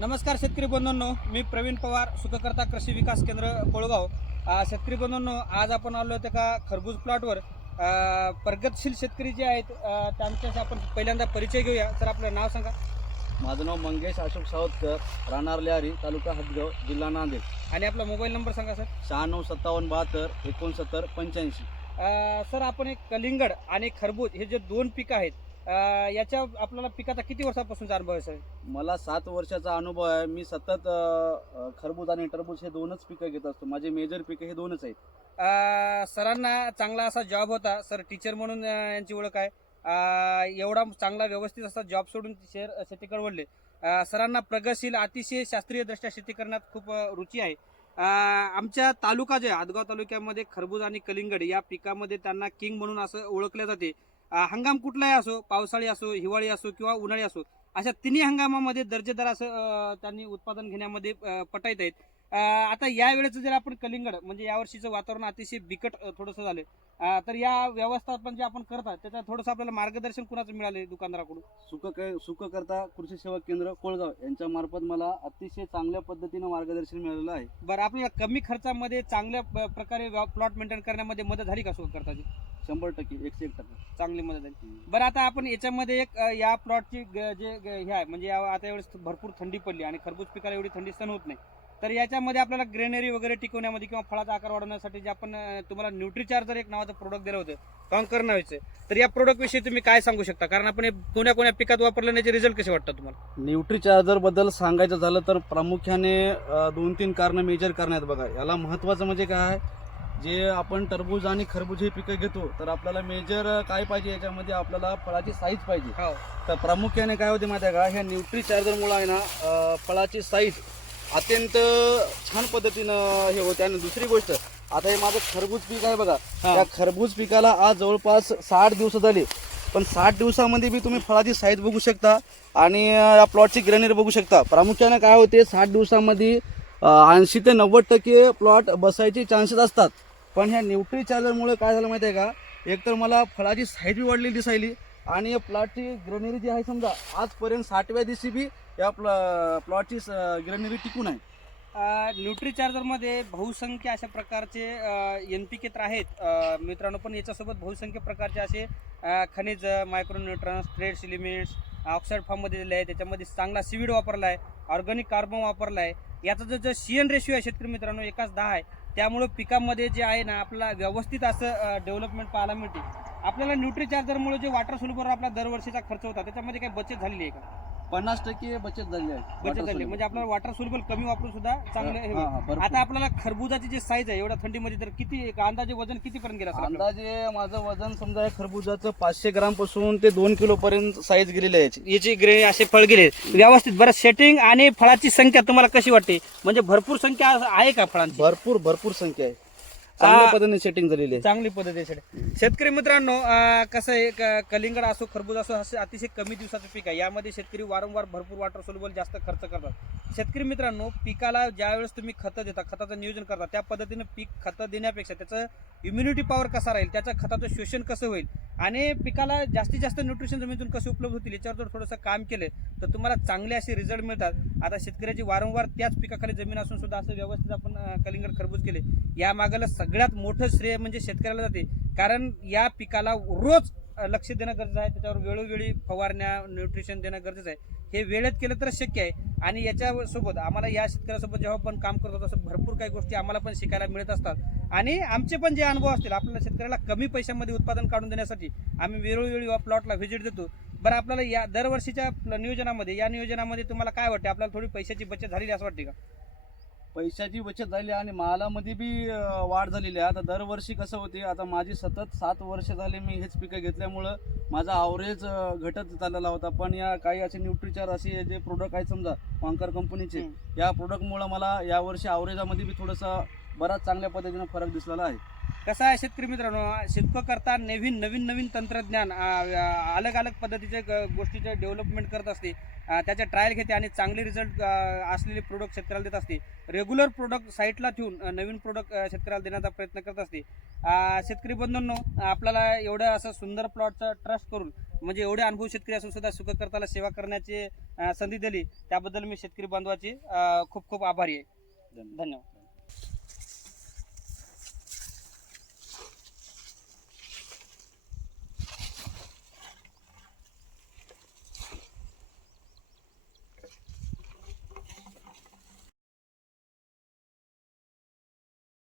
नमस्कार शेतकरी बंधूंनो मी प्रवीण पवार सुखकर्ता कृषी विकास केंद्र कोळगाव. शेतकरी बंधूंनो आज आपण आलो होतो का खरबूज प्लॉटवर. प्रगतशील शेतकरी जे आहेत त्यांच्याशी आपण पहिल्यांदा परिचय घेऊया. सर आपलं नाव सांगा. माझं नाव मंगेश अशोक सावतकर राहणार लिहारी तालुका हदगाव जिल्हा नांदेड. आणि आपला मोबाईल नंबर सांगा सर. शहाण्णव सत्तावन्न बहात्तर एकोणसत्तर पंच्याऐंशी. सर आपण एक कलिंगड आणि खरबूज हे जे दोन पिकं आहेत याच्या आपल्याला पिकाचा किती वर्षापासूनचा अनुभव आहे सर? मला सात वर्षाचा अनुभव आहे. मी सतत अ, खरबूज आणि टरबूज हे दोनच पिकं घेत असतो. माझे मेजर पिकं हे दोनच आहेत. अ, सरांना चांगला असा जॉब होता. सर टीचर म्हणून अ, यांची ओळख आहे. अ, एवढा चांगला व्यवस्थित असा जॉब सोडून शेअर शेतीकडे वळले. अ, सरांना प्रगतशील अतिशय शास्त्रीय दृष्ट्या शेती करण्यात खूप अ, रुची आहे. अ, आमच्या तालुका जे आहे, हदगाव तालुक्यामध्ये खरबूज आणि कलिंगड या पिकामध्ये त्यांना किंग म्हणून असं ओळखले जाते. हंगाम कुठलाही असो पावसाळी असो हिवाळी असो किंवा उन्हाळी असो अशा तिन्ही हंगामामध्ये दर्जेदार असं त्यांनी उत्पादन घेण्यामध्ये पटायत आहेत. आता या वेळेचं जर आपण कलिंगड म्हणजे यावर्षीचं वातावरण अतिशय बिकट थोडंसं झालं तर या व्यवस्थापन जे आपण करतात त्याचं थोडंसं आपल्याला मार्गदर्शन कुणाचं मिळाले दुकानदाराकडून? सुख सुख करता कृषी सेवा केंद्र कोळगाव यांच्या मार्फत मला अतिशय चांगल्या पद्धतीनं मार्गदर्शन मिळालेलं आहे. बरं आपल्याला कमी खर्चामध्ये चांगल्या प्रकारे प्लॉट मेंटेन करण्यामध्ये मदत झाली का सुख करताची शंभर टक्के एकशे एक टक्के. चांगली मदत झाली बरं आता आपण याच्यामध्ये एक अ, या प्लॉटची ग- जे ग- हे आहे म्हणजे या- आता एवढी भरपूर थंडी पडली आणि खरबूज पिकाला एवढी थंडी सहन होत नाही. तर याच्यामध्ये आपल्याला ग्रेनरी वगैरे टिकवण्यामध्ये किंवा फळाचा आकार वाढवण्यासाठी जे आपण अ, तुम्हाला न्यूट्रीचार्जर एक नावाचं प्रोडक्ट दिलं होतं कॉन्कर नावाचं. तर या प्रोडक्ट विषयी तुम्ही काय सांगू शकता? कारण आपण हे कोण्या कोण्या पिकात वापरल्याचे रिझल्ट कसे वाटतात तुम्हाला? न्यूट्री चार्जरबद्दल सांगायचं झालं तर प्रामुख्याने अ, दोन तीन कारण मेजर कारण आहेत बघा. याला महत्वाचं म्हणजे काय आहे? जे आपण टरबूज आणि खरबूज हे पिकं घेतो तर आपल्याला मेजर काय पाहिजे याच्यामध्ये आपल्याला फळाची साईज पाहिजे. हो. तर प्रामुख्याने काय होते माहिती आहे का? ह्या न्यूट्री चार्जरमुळे आहे ना फळाची साईज अत्यंत छान पद्धतीनं हे होते. आणि दुसरी गोष्ट आता हे माझं खरबूज पीक आहे बघा. त्या खरबूज पिकाला आज जवळपास साठ दिवस झाले. पण साठ दिवसामध्ये बी तुम्ही फळाची साईज बघू शकता आणि या प्लॉटची ग्रेनरी बघू शकता. प्रामुख्याने काय होते साठ दिवसामध्ये ऐंशी ते नव्वद टक्के प्लॉट बसायचे चान्सेस असतात. पण ह्या न्यूट्री चार्जरमुळे काय झालं माहिती आहे का? एकतर मला फळाची साईज बी वाढलेली दिसायली आणि या प्लॉटची ग्रेनरी जी आहे समजा आजपर्यंत साठव्या दिवशी बी या प्लॉटची ग्रेनरी टिकून आहे. न्यूट्री चार्जरमध्ये बहुसंख्य अशा प्रकारचे एन पी के तर आहेत. मित्रांनो पण याच्यासोबत बहुसंख्य प्रकारचे असे खनिज खनिज मायक्रोन्युट्रन्स ट्रेड्स एलिमेंट्स ऑक्साईड फॉर्ममध्ये दिले आहे. त्याच्यामध्ये चांगला सीविड वापरला आहे ऑर्गॅनिक कार्बन वापरला आहे याचा जो जो सी एन रेशिओ आहे शेतकरी मित्रांनो एकाच दहा आहे. त्यामुळं पिकामध्ये जे आहे ना आपला व्यवस्थित असं डेव्हलपमेंट पाहायला मिळते. आपल्याला न्यूट्री चार्जरमुळे जे वॉटर सोल्युबर आपला दरवर्षीचा खर्च होता त्याच्यामध्ये काही बचत झालेली आहे का? पन्नास टक्के बचत झाली आहे बचत झाली. म्हणजे आपल्याला वॉटर सोल्युबल कमी वापरून सुद्धा चांगले हे हा, होईल. हा, भरपूर. आता आपल्याला खरबुजाची जी साईज आहे एवढ्या थंडीमध्ये तर किती एक अंदाजे वजन किती पर्यंत गेला असेल आपलं? अंदाजे माझं वजन समजा खरबुजाचं पाचशे ग्रामपासून ते दोन किलो पर्यंत साईज गेलेली आहे याची याची ग्रे असे फळ गेले व्यवस्थित बरं सेटिंग आणि फळाची संख्या तुम्हाला कशी वाटते म्हणजे भरपूर संख्या आहे का फळांची भरपूर भरपूर संख्या आहे चांगल्या पद्धतीने सेटिंग झालेली आहे. चांगली पद्धतीसाठी शेतकरी मित्रांनो कसं आहे कलिंगड असो खरबूज असो असे अतिशय कमी दिवसाचं पीक आहे. यामध्ये शेतकरी वारंवार भरपूर वॉटर सोल्युबल जास्त खर्च करतात. शेतकरी मित्रांनो पिकाला ज्यावेळेस तुम्ही खतं देता खताचं नियोजन करता त्या पद्धतीनं पीक खतं देण्यापेक्षा त्याचं इम्युनिटी पॉवर कसा राहील त्याचं खताचं शोषण कसं होईल आणि पिकाला जास्तीत जास्त न्यूट्रिशन जमिनीतून कसे उपलब्ध होतील याच्यावर जर थोडंसं काम केलं तर तुम्हाला चांगले असे रिझल्ट मिळतात. आता शेतकऱ्याची वारंवार त्याच पिकाखाली जमीन असून सुद्धा असं व्यवस्थित आपण कलिंगड खरबूज केले या मागाला सगळ्यात मोठं श्रेय म्हणजे शेतकऱ्याला जाते. कारण या पिकाला रोज लक्ष देणं गरजेचं आहे. त्याच्यावर वेळोवेळी फवारण्या न्यूट्रिशन देणं गरजेचं आहे. हे वेळेत केलं तर शक्य आहे. आणि याच्यासोबत आम्हाला या शेतकऱ्यासोबत जेव्हा पण काम करतो असं भरपूर काही गोष्टी आम्हाला पण शिकायला मिळत असतात. आणि आमचे पण जे अनुभव असतील आपल्याला शेतकऱ्याला कमी पैशामध्ये उत्पादन काढून देण्यासाठी आम्ही वेळोवेळी प्लॉटला व्हिजिट देतो. बरं आपल्याला या दरवर्षीच्या नियोजनामध्ये या नियोजनामध्ये तुम्हाला काय वाटते आपल्याला थोडी पैशाची बचत झालेली असं वाटते का? पैशाची बचत झाली आणि मालामध्ये बी वाढ झालेली आहे. आता दरवर्षी कसं होते आता माझी सतत सात वर्ष झाले मी हेच पिकं घेतल्यामुळं माझा आवरेज घटत चाललेला होता. पण या काही असे न्यूट्रीचार असे जे प्रोडक्ट आहेत समजा कॉन्कर कंपनीचे या प्रोडक्टमुळं मला यावर्षी आवरेजामध्ये बी थोडंसं बराच चांगल्या पद्धतीनं फरक दिसलेला आहे. कसं आहे शेतकरी मित्रांनो शेतकं करता नवीन नवीन नवीन तंत्रज्ञान अलग अलग पद्धतीचे ग- गोष्टीचे डेव्हलपमेंट करत असते. त्याचे त्याच्या ट्रायल घेते आणि चांगले रिझल्ट असलेले प्रोडक्ट शेतकऱ्याला देत असते. रेग्युलर प्रोडक्ट साईटला ठेवून नवीन प्रोडक्ट शेतकऱ्याला देण्याचा प्रयत्न करत असते. शेतकरी बंधूंनो आपल्याला एवढं असं सुंदर प्लॉटचं ट्रस्ट करून म्हणजे एवढे अनुभव शेतकरी असून सुद्धा सुखकर्ताला सेवा करण्याची संधी दिली त्याबद्दल मी शेतकरी बांधवाची खूप खूप आभारी आहे. धन्यवाद.